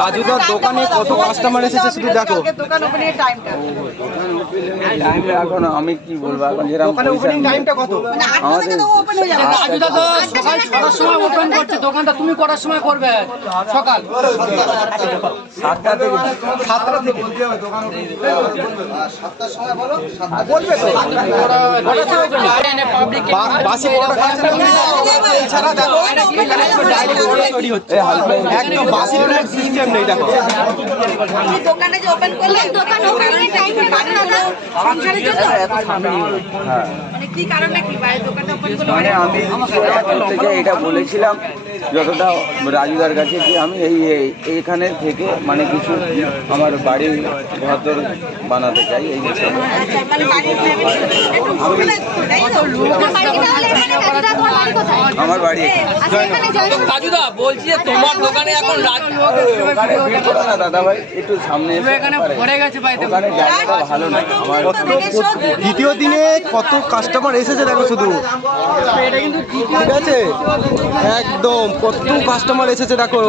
কাজুদার দোকানে কত কাস্টমার এসেছে শুধু দেখো। দোকান ওপেনিং এর টাইমটা এখন আমি কি বলবো, এখন যেরকম দোকানে ওপেনিং টাইমটা কত? আমাদের ওপেন হয়ে যাবে। কাজুদা তো সকাল 6টার সময় ওপেন করছে দোকানটা, তুমি কটার সময় করবে সকাল? 7টা থেকে 7টা থেকে বলবে তো। বাসি পরোটা খাচ্ছেন আপনি? এছাড়া দেখো এখানে পুরো ডাইরেক্ট পরোটা তৈরি হচ্ছে, একদম বাসি প্লেট সিস্টেম নেই। দেখো দোকানে যে ওপেন করলে দোকান ওপেনিং এর টাইমটা কত দাদা? সংসারের জন্য মানে কি কারণটা কি বাইরে দোকানটা ওপেন করলে? মানে আমি এখন থেকে এটা বলেছিলাম যতটা রাজুদার কাছে যে আমি এইখানে থেকে মানে কিছু আমার বাড়ি ঘর বানাতে চাই। এই আচ্ছা মানে বাড়ির ফ্যামিলি একটু ওখানে তাই তো আমার বাড়ি কাজুদা বলছি যে তোমার দোকানে এখন দাদা ভাই একটু সামনে এখানে পড়ে গেছে ভাই, ওখানে জায়গাটা ভালো না আমার। দ্বিতীয় দিনে কত কাস্টমার এসেছে দেখো শুধু, ঠিক আছে একদম কত কাস্টমার এসেছে দেখো।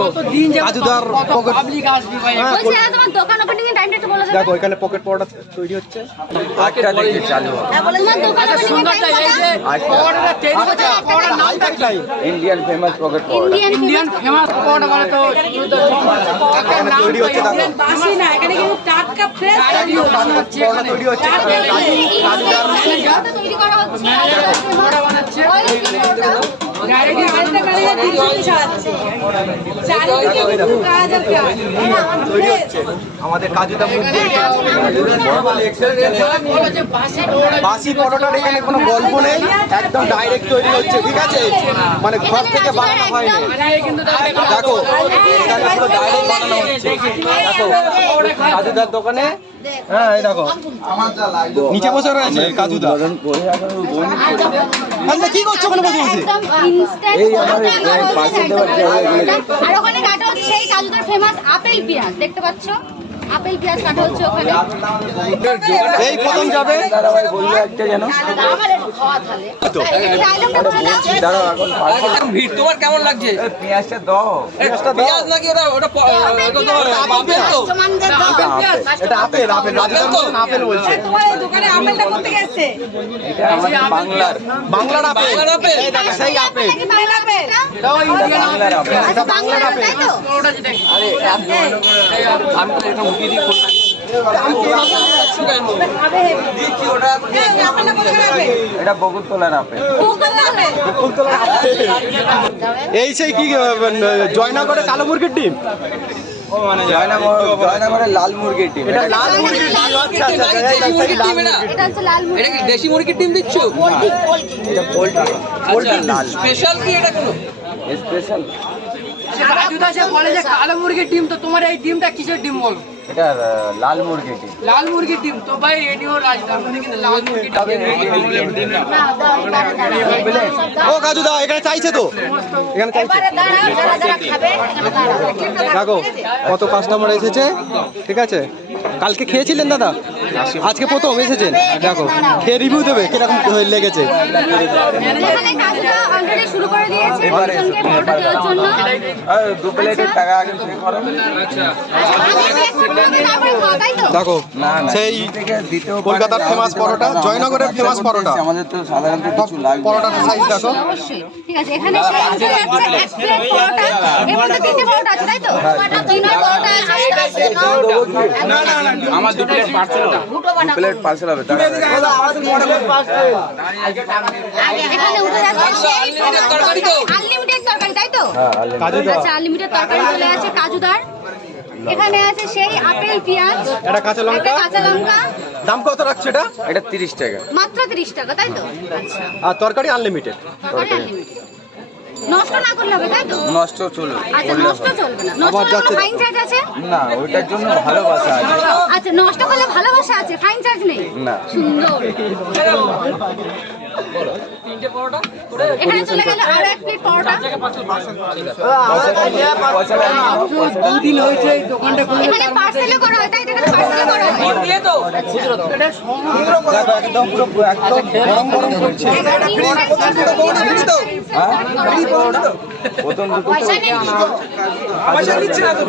কাজুদার পকেট পাবলিক আসবে ভাই। তোমার দোকান ওপেনিং এর টাইমটা একটু বলে দাও। দেখো এখানে পকেট পরোটা তৈরি হচ্ছে। 8টা থেকে চালু হয়। তোমার দোকান ওপেনিং এর টাইম এই যে পকোড়াটা তৈরি হচ্ছে, পকোড়ার নামটা কি? ইন্ডিয়ান ফেমাস পকেট পরোটা। ইন্ডিয়ান ফেমাস পকোড়া বলে তো এখানে তৈরি হচ্ছে দেখো, বাসি না এখানে কিন্তু টাটকা ফ্রেশ পরোটা তৈরি হচ্ছে। কাজুদার তৈরি করা হচ্ছে। পকোড়া বানাচ্ছে তৈরি হচ্ছে আমাদের কাজুদা মুরগি। বাসি পরোটার এখানে কোনো গল্প নেই, একদম ডাইরেক্ট তৈরি হচ্ছে, ঠিক আছে মানে ঘর থেকে বানানো হয়নি। দেখো এখানে পুরো ডাইরেক্ট বানানো হচ্ছে। দেখো কাজুদার দোকানে, হ্যাঁ এই দেখো নিচে বসে রয়েছে কাজুদা। আচ্ছা কি করছো ওখানে বসে বসে? একদম ইনস্ট্যান্ট এই আমার পাশে দেওয়ার জায়গাগুলো আর ওখানে কাটা হচ্ছে সেই কাজুদার ফেমাস আপেল পেঁয়াজ, দেখতে পাচ্ছ আপেল পেঁয়াজ কাটা হচ্ছে ওখানে। এই প্রথম যাবে দাদা ভাই বললো একটা যেন আমার একটু খাওয়া তাহলে এই ডায়লগটা বলে দাও। দাঁড়াও এখন ভিড় তোমার কেমন লাগছে? পেঁয়াজটা দাও। পেঁয়াজ নাকি ওটা আপেল তো? কাস্টমারদের দাও। এটা আপেল, আপেল রাজুদার মতন আপেল বলছে। তোমার এই দোকানে আপেলটা করতে গেছে এটা আমাদের বাংলার বাংলার আপেল, বাংলার আপেল? এই দেখো সেই আপেল, দাও ইন্ডিয়ান বাংলার আপেল। আচ্ছা বাংলার আপেল তাই তো? পকোড়া যেটা আমি তো এটা উঠিয়ে দিই কোনটা এটা বকুলতলার আপেল। এই সেই কি জয়নগরে কালো মুরগির ডিম, জয়নগরের লাল মুরগির ডিম। এটা লাল মুরগির ডিম। আচ্ছা আচ্ছা দেশি মুরগির ডিম এটা? এটা হচ্ছে লাল মুরগি। এটা কি দেশি মুরগির ডিম দিচ্ছ? এটা পোল্ট্রি, পোল্ট্রি লাল স্পেশাল কি এটা কোনো? স্পেশাল। রাজুদা সে বলে যে কালো মুরগির ডিম, তো তোমার এই ডিমটা কিসের ডিম বলো? এটা লাল মুরগির ডিম। লাল মুরগির ডিম তো ভাই এটিও রাজুদার মধ্যে কিন্তু লাল মুরগির ডিম না। না দাও এবারে দাঁড়াও। ও কাজুদা এখানে চাইছে তো, এখানে চাইছে। এবারে দাঁড়াও, যারা খাবে এখানে দাঁড়াও। দেখো কত কাস্টমার এসেছে, ঠিক আছে কালকে খেয়েছিলেন দাদা, আজকে প্রথম এসেছেন। দেখো খেয়ে রিভিউ দেবে কিরকম লেগেছে। এখানে কাজটা অলরেডি শুরু করে দিয়েছে একজনকে পরোটা দেওয়ার জন্য। 2 প্লেটের টাকা আগে পে করো। দেখো সেই কলকাতার ফেমাস পরোটা, জয়নগরের ফেমাস পরোটা। আমাদের তো সাধারণত কিছু লাগবে। পরোটার সাইজ দেখো, অবশ্যই ঠিক আছে। এখানে সেই আছে এক প্লেট পরোটা, এর মধ্যে 3টে পরোটা আছে তাই তো? 3 পরোটা আছে। না না না আমার 2 প্লেট পার্সেল হবে। 2 প্লেট পার্সেল হবে। এখানে উঠে যাচ্ছে তরকারি তো? আনলিমিটেড তরকারি তাই তো? কাজুদা আচ্ছা আনলিমিটেড তরকারি চলে আছে কাজুদার। এখানে আছে সেই আপেল পেঁয়াজ, একটা কাঁচা লঙ্কা। একটা কাঁচা লঙ্কা। দাম কত রাখছো এটা? এটা 30 টাকা। মাত্র 30 টাকা তাই তো? আচ্ছা আর তরকারি আনলিমিটেড। তরকারি আনলিমিটেড। নষ্ট না করলে হবে তাই তো? নষ্ট চলবে আচ্ছা নষ্ট চলবে না। নষ্ট আবার করলে যাচ্ছে। ফাইন চার্জ আছে? না, ওইটার জন্য ভালোবাসা আছে। আচ্ছা নষ্ট করলে ভালোবাসা আছে, ফাইন চার্জ নেই? না। সুন্দর। এখানে চলে গেল আরো এক প্লেট পরোটা। দুদিন হয়েছে এই দোকানটা খুলে। এখানে পার্সেলও করা হয় তাই তো? এখানে পার্সেলও করা হয়। দিয়ে তো এটা দেখো একদম পুরো একদম গরম গরম করছে। হ্যাঁ প্রথম দুটো পয়সা নেই পয়সা নিচ্ছে না তো